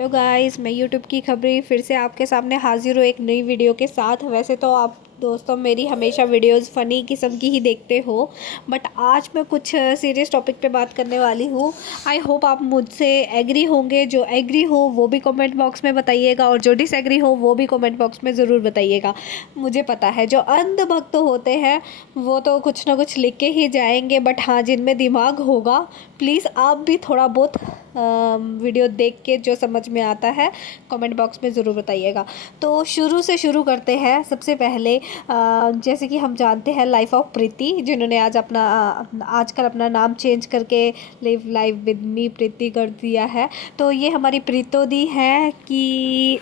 Hello guys, मैं YouTube की खबरी फिर से आपके सामने हाजिर हूँ एक नई वीडियो के साथ। वैसे तो आप दोस्तों मेरी हमेशा वीडियोस फ़नी किस्म की ही देखते हो, बट आज मैं कुछ सीरियस टॉपिक पे बात करने वाली हूँ। आई होप आप मुझसे एग्री होंगे। जो एग्री हो वो भी कमेंट बॉक्स में बताइएगा और जो डिसएग्री हो वो भी कमेंट बॉक्स में ज़रूर बताइएगा। मुझे पता है जो अंधभक्त होते हैं वो तो कुछ ना कुछ लिख के ही जाएंगे, बट हाँ, जिनमें दिमाग होगा प्लीज़ आप भी थोड़ा बहुत वीडियो देख के जो समझ में आता है कमेंट बॉक्स में ज़रूर बताइएगा। तो शुरू से शुरू करते हैं। सबसे पहले जैसे कि हम जानते हैं लाइफ ऑफ प्रीति, जिन्होंने आजकल अपना नाम चेंज करके लिव लाइफ विद मी प्रीति कर दिया है। तो ये हमारी प्रीतो दी है कि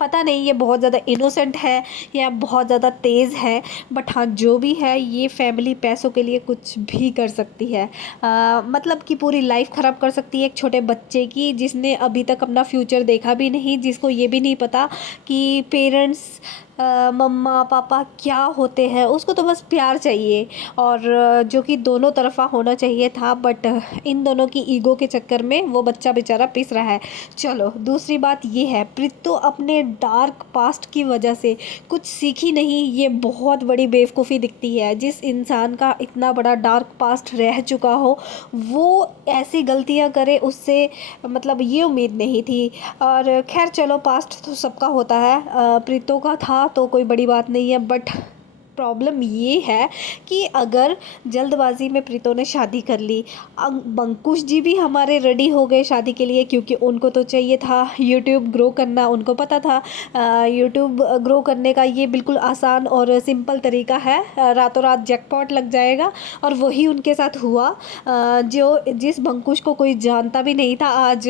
पता नहीं ये बहुत ज़्यादा इनोसेंट है या बहुत ज़्यादा तेज़ है, बट हाँ जो भी है ये फैमिली पैसों के लिए कुछ भी कर सकती है। मतलब कि पूरी लाइफ ख़राब कर सकती है एक छोटे बच्चे की, जिसने अभी तक अपना फ्यूचर देखा भी नहीं, जिसको ये भी नहीं पता कि पेरेंट्स मम्मा पापा क्या होते हैं। उसको तो बस प्यार चाहिए और जो कि दोनों तरफ़ा होना चाहिए था, बट इन दोनों की ईगो के चक्कर में वो बच्चा बेचारा पिस रहा है। चलो दूसरी बात ये है, प्रीतो अपने डार्क पास्ट की वजह से कुछ सीखी नहीं। ये बहुत बड़ी बेवकूफ़ी दिखती है। जिस इंसान का इतना बड़ा डार्क पास्ट रह चुका हो वो ऐसी गलतियां करे, उससे मतलब ये उम्मीद नहीं थी। और खैर चलो, पास्ट तो सबका होता है, प्रीतो का था तो कोई बड़ी बात नहीं है। बट प्रॉब्लम ये है कि अगर जल्दबाजी में प्रीतो ने शादी कर ली, बंकुश जी भी हमारे रेडी हो गए शादी के लिए, क्योंकि उनको तो चाहिए था यूट्यूब ग्रो करना। उनको पता था यूट्यूब ग्रो करने का ये बिल्कुल आसान और सिंपल तरीका है, रातों रात जैकपॉट लग जाएगा। और वही उनके साथ हुआ। जो जिस बंकुश को कोई जानता भी नहीं था, आज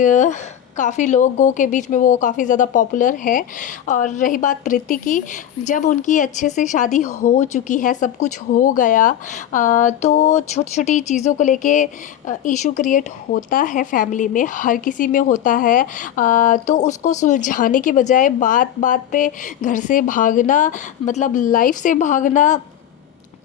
काफ़ी लोगों के बीच में वो काफ़ी ज़्यादा पॉपुलर है। और रही बात प्रीति की, जब उनकी अच्छे से शादी हो चुकी है, सब कुछ हो गया, तो छोटी छोटी चीज़ों को लेके इशू क्रिएट होता है फैमिली में, हर किसी में होता है। तो उसको सुलझाने की बजाय बात बात पे घर से भागना, मतलब लाइफ से भागना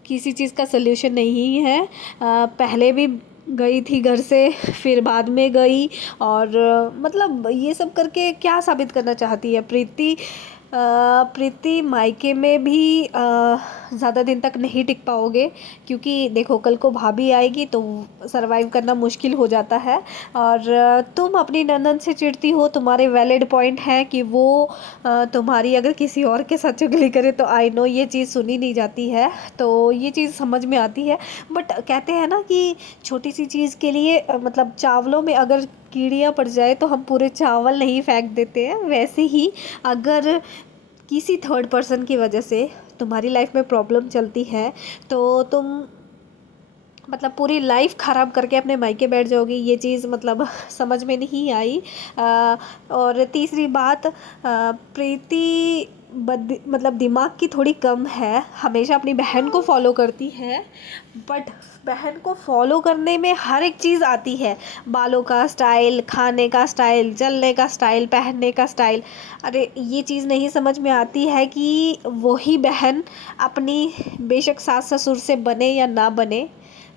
किसी चीज़ का सल्यूशन नहीं है। पहले भी गई थी घर से, फिर बाद में गई, और मतलब ये सब करके क्या साबित करना चाहती है प्रीति। प्रीति मायके में भी ज़्यादा दिन तक नहीं टिक पाओगे, क्योंकि देखो कल को भाभी आएगी तो सरवाइव करना मुश्किल हो जाता है। और तुम अपनी ननद से चिढ़ती हो, तुम्हारे वैलिड पॉइंट हैं कि वो तुम्हारी अगर किसी और के साथ चुगली करे तो आई नो ये चीज़ सुनी नहीं जाती है, तो ये चीज़ समझ में आती है। बट कहते हैं ना कि छोटी सी चीज़ के लिए मतलब चावलों में अगर कीड़ियाँ पड़ जाए तो हम पूरे चावल नहीं फेंक देते हैं। वैसे ही अगर किसी थर्ड पर्सन की वजह से तुम्हारी लाइफ में प्रॉब्लम चलती है तो तुम मतलब पूरी लाइफ ख़राब करके अपने मायके बैठ जाओगी, ये चीज़ मतलब समझ में नहीं आई। और तीसरी बात, प्रीति मतलब दिमाग की थोड़ी कम है, हमेशा अपनी बहन को फॉलो करती है, बट बहन को फॉलो करने में हर एक चीज़ आती है। बालों का स्टाइल, खाने का स्टाइल, चलने का स्टाइल, पहनने का स्टाइल। अरे ये चीज़ नहीं समझ में आती है कि वही बहन अपनी बेशक सास ससुर से बने या ना बने,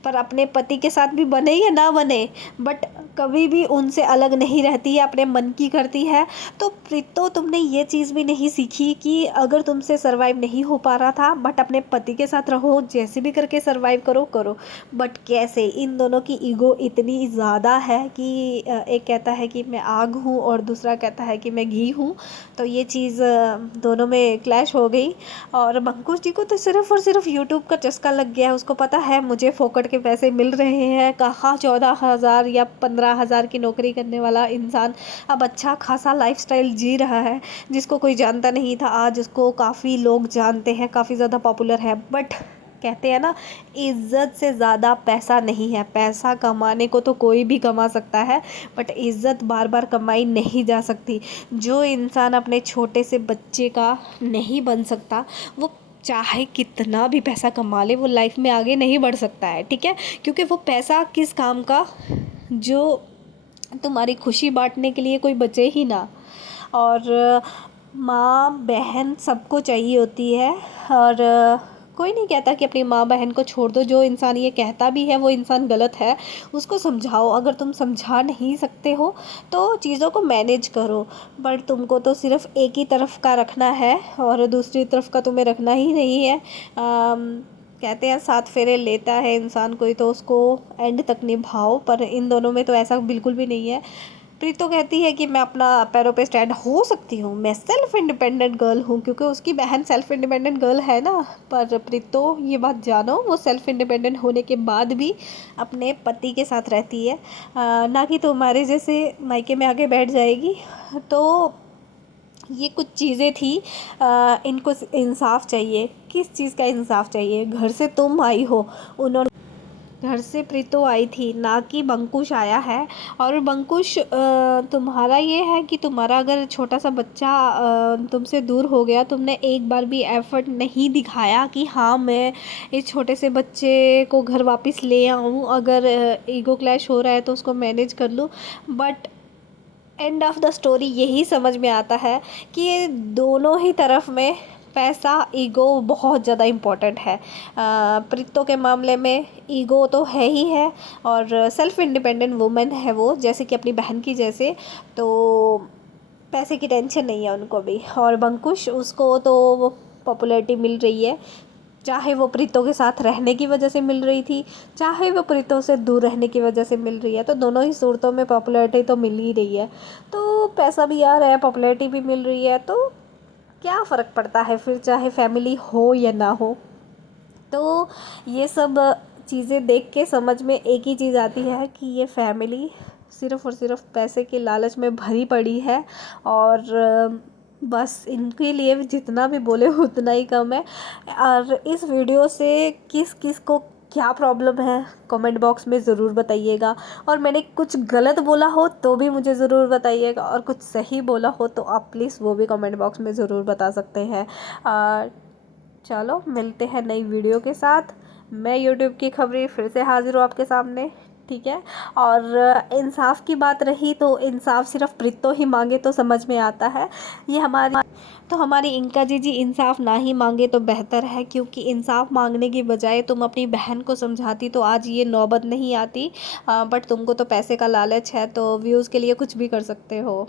पर अपने पति के साथ भी बने या ना बने, बट कभी भी उनसे अलग नहीं रहती है, अपने मन की करती है। तो प्रीतो तुमने ये चीज़ भी नहीं सीखी कि अगर तुमसे सरवाइव नहीं हो पा रहा था, बट अपने पति के साथ रहो, जैसे भी करके सरवाइव करो करो। बट कैसे इन दोनों की ईगो इतनी ज़्यादा है कि एक कहता है कि मैं आग हूँ और दूसरा कहता है कि मैं घी हूँ। तो ये चीज़ दोनों में क्लैश हो गई। और बंकुश जी को तो सिर्फ़ और सिर्फ यूट्यूब का चस्का लग गया है। उसको पता है मुझे फोकट के पैसे मिल रहे हैं। कहाँ 14,000 या 15,000 की नौकरी करने वाला इंसान अब अच्छा खासा लाइफस्टाइल जी रहा है, जिसको कोई जानता नहीं था आज उसको काफ़ी लोग जानते हैं, काफ़ी ज़्यादा पॉपुलर है। बट कहते हैं ना, इज़्ज़त से ज़्यादा पैसा नहीं है। पैसा कमाने को तो कोई भी कमा सकता है, बट इज़्ज़त बार बार कमाई नहीं जा सकती। जो इंसान अपने छोटे से बच्चे का नहीं बन सकता, वो चाहे कितना भी पैसा कमा ले वो लाइफ में आगे नहीं बढ़ सकता है, ठीक है। क्योंकि वो पैसा किस काम का, जो तुम्हारी खुशी बांटने के लिए कोई बचे ही ना। और माँ बहन सबको चाहिए होती है, और कोई नहीं कहता कि अपनी माँ बहन को छोड़ दो, जो इंसान ये कहता भी है वो इंसान गलत है, उसको समझाओ। अगर तुम समझा नहीं सकते हो तो चीज़ों को मैनेज करो, बट तुमको तो सिर्फ एक ही तरफ का रखना है और दूसरी तरफ का तुम्हें रखना ही नहीं है। कहते हैं 7 फेरे लेता है इंसान कोई तो उसको एंड तक निभाओ, पर इन दोनों में तो ऐसा बिल्कुल भी नहीं है। प्रीतो कहती है कि मैं अपना पैरों पे स्टैंड हो सकती हूँ, मैं सेल्फ इंडिपेंडेंट गर्ल हूँ, क्योंकि उसकी बहन सेल्फ इंडिपेंडेंट गर्ल है ना। पर प्रीतो ये बात जानो, वो सेल्फ इंडिपेंडेंट होने के बाद भी अपने पति के साथ रहती है, ना कि तुम्हारे जैसे मायके में आके बैठ जाएगी। तो ये कुछ चीज़ें थी, इनको इंसाफ चाहिए। किस चीज़ का इंसाफ चाहिए? घर से तुम आई हो, उन्होंने घर से प्रीतो आई थी, ना कि बंकुश आया है। और बंकुश तुम्हारा ये है कि तुम्हारा अगर छोटा सा बच्चा तुमसे दूर हो गया, तुमने एक बार भी एफर्ट नहीं दिखाया कि हाँ मैं इस छोटे से बच्चे को घर वापस ले आऊँ, अगर ईगो क्लैश हो रहा है तो उसको मैनेज कर लूँ। But end of the story यही समझ में आता है कि ये दोनों ही तरफ में पैसा, ईगो बहुत ज़्यादा इम्पोर्टेंट है। प्रीतो के मामले में ईगो तो है ही है, और सेल्फ इंडिपेंडेंट वुमेन है वो, जैसे कि अपनी बहन की जैसे। तो पैसे की टेंशन नहीं है उनको भी। और बंकुश, उसको तो पॉपुलैरिटी मिल रही है, चाहे वो प्रीतो के साथ रहने की वजह से मिल रही थी, चाहे वो प्रीतो से दूर रहने की वजह से मिल रही है। तो दोनों ही सूरतों में पॉपुलैरिटी तो मिल ही रही है। तो पैसा भी आ रहा है, पॉपुलैरिटी भी मिल रही है, तो क्या फ़र्क पड़ता है फिर, चाहे फैमिली हो या ना हो। तो ये सब चीज़ें देख के समझ में एक ही चीज़ आती है कि ये फैमिली सिर्फ़ और सिर्फ पैसे के लालच में भरी पड़ी है, और बस इनके लिए जितना भी बोले उतना ही कम है। और इस वीडियो से किस किस को क्या प्रॉब्लम है कमेंट बॉक्स में ज़रूर बताइएगा, और मैंने कुछ गलत बोला हो तो भी मुझे ज़रूर बताइएगा, और कुछ सही बोला हो तो आप प्लीज़ वो भी कमेंट बॉक्स में ज़रूर बता सकते हैं। चलो मिलते हैं नई वीडियो के साथ। मैं यूट्यूब की खबरें फिर से हाजिर हूँ आपके सामने, ठीक है। और इंसाफ की बात रही तो इंसाफ सिर्फ प्रीतो ही मांगे तो समझ में आता है। ये हमारी इनका जी इंसाफ ना ही मांगे तो बेहतर है, क्योंकि इंसाफ मांगने की बजाय तुम अपनी बहन को समझाती तो आज ये नौबत नहीं आती। बट तुमको तो पैसे का लालच है, तो व्यूज़ के लिए कुछ भी कर सकते हो।